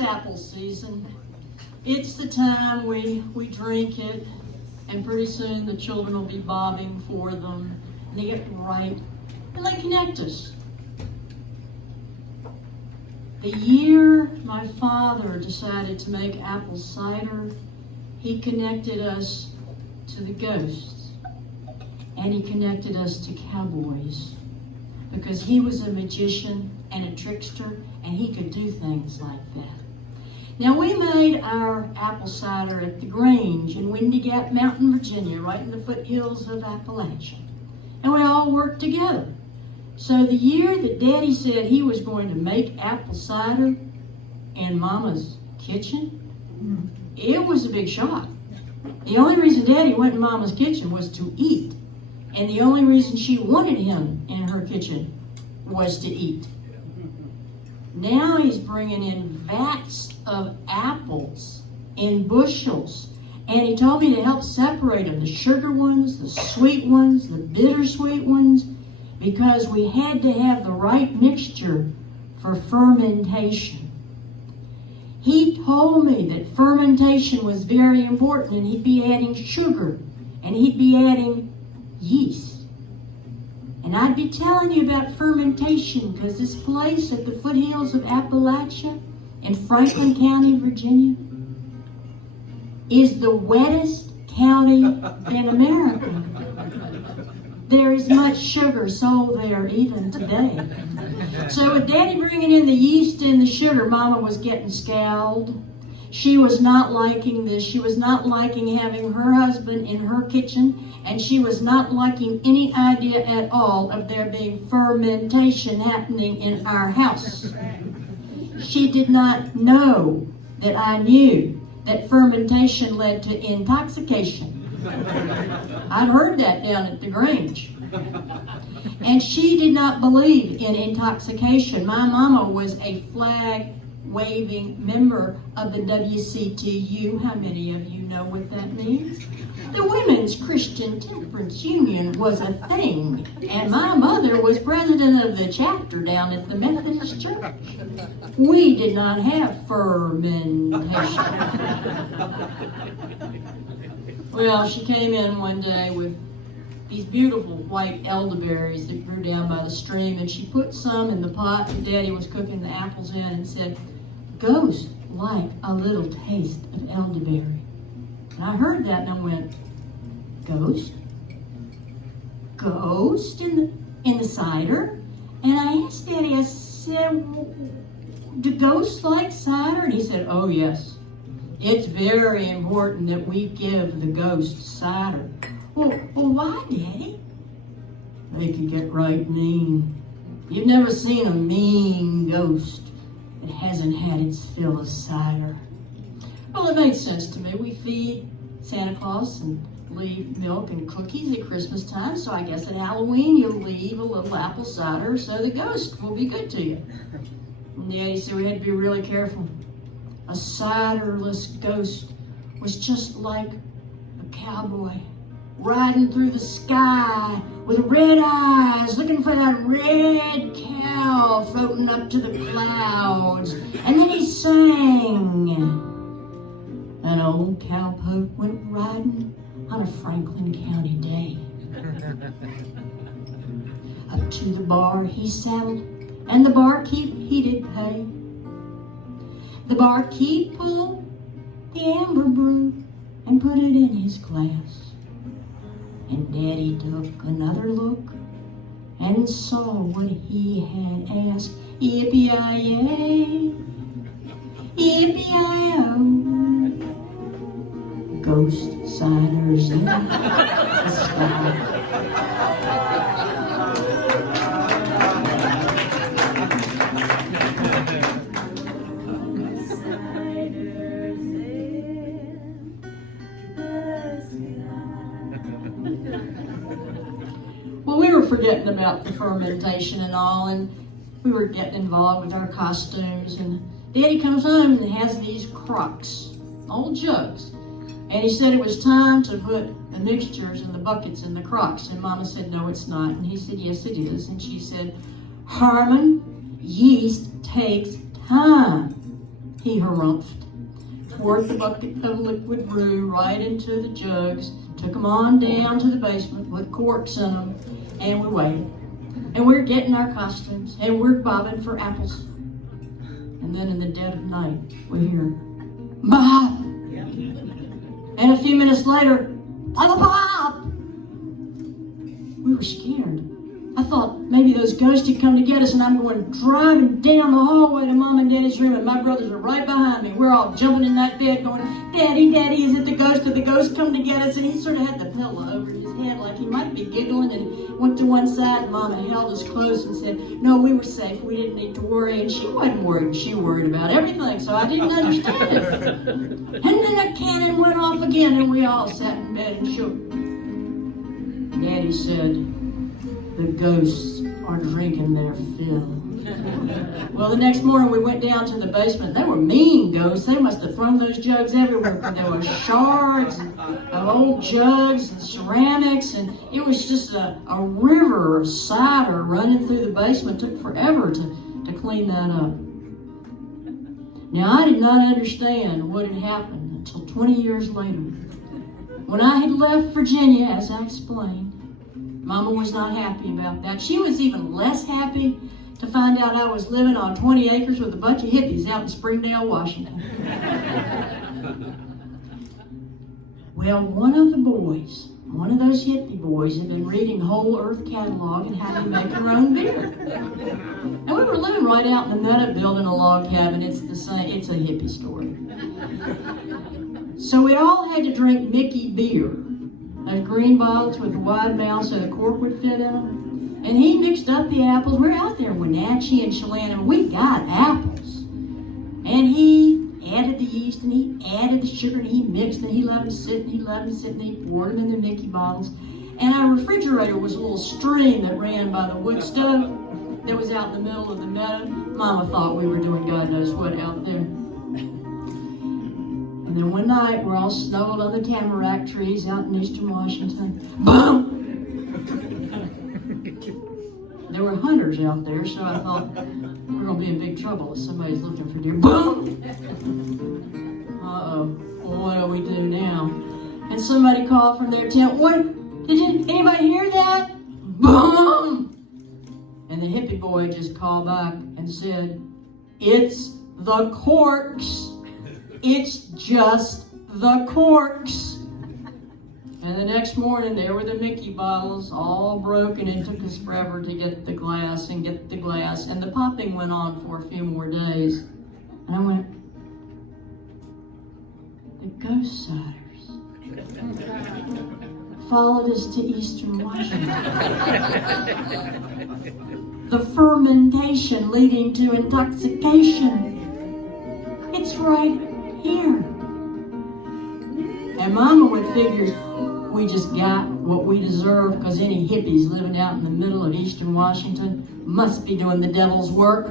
apple season. It's the time we drink it, and pretty soon the children will be bobbing for them, and they get ripe, and they connect us. The year my father decided to make apple cider, he connected us to the ghosts, and he connected us to cowboys, because he was a magician and a trickster, and he could do things like that. Now, we made our apple cider at the Grange in Windy Gap Mountain, Virginia, right in the foothills of Appalachia. And we all worked together. So the year that Daddy said he was going to make apple cider in Mama's kitchen, it was a big shock. The only reason Daddy went in Mama's kitchen was to eat. And the only reason she wanted him in her kitchen was to eat. Now he's bringing in vats of apples in bushels. And he told me to help separate them, the sugar ones, the sweet ones, the bittersweet ones, because we had to have the right mixture for fermentation. He told me that fermentation was very important, and he'd be adding sugar, and he'd be adding yeast. And I'd be telling you about fermentation, because this place at the foothills of Appalachia in Franklin County, Virginia, is the wettest county in America. There is much sugar sold there even today. So with Daddy bringing in the yeast and the sugar, Mama was getting scowled. She was not liking this. She was not liking having her husband in her kitchen, and she was not liking any idea at all of there being fermentation happening in our house. She did not know that I knew that fermentation led to intoxication. I'd heard that down at the Grange. And she did not believe in intoxication. My mama was a flag-waving member of the WCTU. How many of you know what that means? The Women's Christian Temperance Union was a thing, and my mother was president of the chapter down at the Methodist Church. We did not have fermentation. Well, she came in one day with these beautiful white elderberries that grew down by the stream, and she put some in the pot that Daddy was cooking the apples in and said, "Ghosts like a little taste of elderberry." And I heard that and I went, "Ghost? Ghost in the cider?" And I asked Daddy, I said, "Do ghosts like cider?" And he said, "Oh yes. It's very important that we give the ghosts cider." Well, why, Daddy? They can get right mean. You've never seen a mean ghost that hasn't had its fill of cider. Well, it made sense to me. We feed Santa Claus and leave milk and cookies at Christmas time, so I guess at Halloween you'll leave a little apple cider so the ghost will be good to you. And Daddy said we had to be really careful. A ciderless ghost was just like a cowboy riding through the sky with red eyes, looking for that red cow floating up to the clouds. And then he sang. An old cowpoke went riding on a Franklin County day. Up to the bar he saddled, and the barkeep he did pay. The barkeep pulled the amber brew and put it in his glass. And Daddy took another look and saw what he had asked. Yippee-yi-yay, yippee-yi-yo. Ghost ciders in the sky. Well, we were forgetting about the fermentation and all, and we were getting involved with our costumes, and Daddy comes home and has these crocks, old jugs, and he said it was time to put the mixtures in the buckets in the crocks, and Mama said, "No, it's not," and he said, "Yes, it is," and she said, "Harmon, yeast takes time." he harumphed, poured the bucket of liquid brew right into the jugs, took them on down to the basement, put corks in them, and we waited. And we're getting our costumes, and we're bobbing for apples. And then in the dead of night, we hear, "Bob!" And a few minutes later, "Bob!" We were scared. I thought maybe those ghosts had come to get us, and I'm going driving down the hallway to Mom and Daddy's room, and my brothers are right behind me. We're all jumping in that bed going, "Daddy, Daddy, is it the ghost? Did the ghost come to get us?" And he sort of had the pillow over his head like he might be giggling, and went to one side, and Mama held us close and said, "No, we were safe. We didn't need to worry." And she wasn't worried. She worried about everything, so I didn't understand it. And then a cannon went off again, and we all sat in bed and shook. Daddy said, "The ghosts are drinking their fill." Well, the next morning we went down to the basement. They were mean ghosts. They must have thrown those jugs everywhere, because there were shards of old jugs and ceramics, and it was just a river of cider running through the basement. It took forever to clean that up. Now, I did not understand what had happened until 20 years later. When I had left Virginia, as I explained, Mama was not happy about that. She was even less happy to find out I was living on 20 acres with a bunch of hippies out in Springdale, Washington. Well, one of the boys, one of those hippie boys, had been reading Whole Earth Catalog and how to make her own beer. And we were living right out in the meadow building a log cabin. It's the same, it's a hippie story. So we all had to drink Mickey beer. Those green bottles with a wide mouth so the cork would fit in them. And he mixed up the apples. We're out there in Wenatchee and Chelan, and we got apples. And he added the yeast, and he added the sugar, and he mixed, and he let them sit, and he let them sit, and he poured them in the Mickey bottles. And our refrigerator was a little stream that ran by the wood stove that was out in the middle of the meadow. Mama thought we were doing God knows what out there. And then one night, we're all snuggled on the tamarack trees out in eastern Washington. Boom! There were hunters out there, so I thought, we're going to be in big trouble if somebody's looking for deer. Boom! Uh-oh. Well, what do we do now? And somebody called from their tent, anybody hear that? Boom! And the hippie boy just called back and said, "It's the corks. It's just the corks." And the next morning, there were the Mickey bottles, all broken. It took us forever to get the glass. And the popping went on for a few more days. And I went, the ghost ciders followed us to eastern Washington. The fermentation leading to intoxication. It's right here. And Mama would figure we just got what we deserve, because any hippies living out in the middle of eastern Washington must be doing the devil's work.